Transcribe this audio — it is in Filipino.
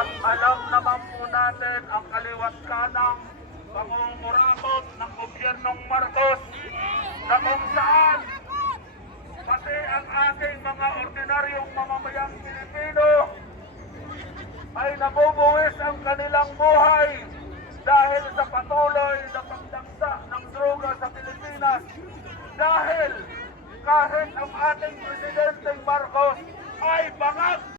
At alam naman po natin ang kaliwat kanang pangungurakot ng gobyernong Marcos na kung saan pati ang ating mga ordinaryong mamamayang Pilipino ay nabubuwis ang kanilang buhay dahil sa patuloy na pagdagsa ng droga sa Pilipinas. Dahil kahit ang ating Presidente Marcos ay bangag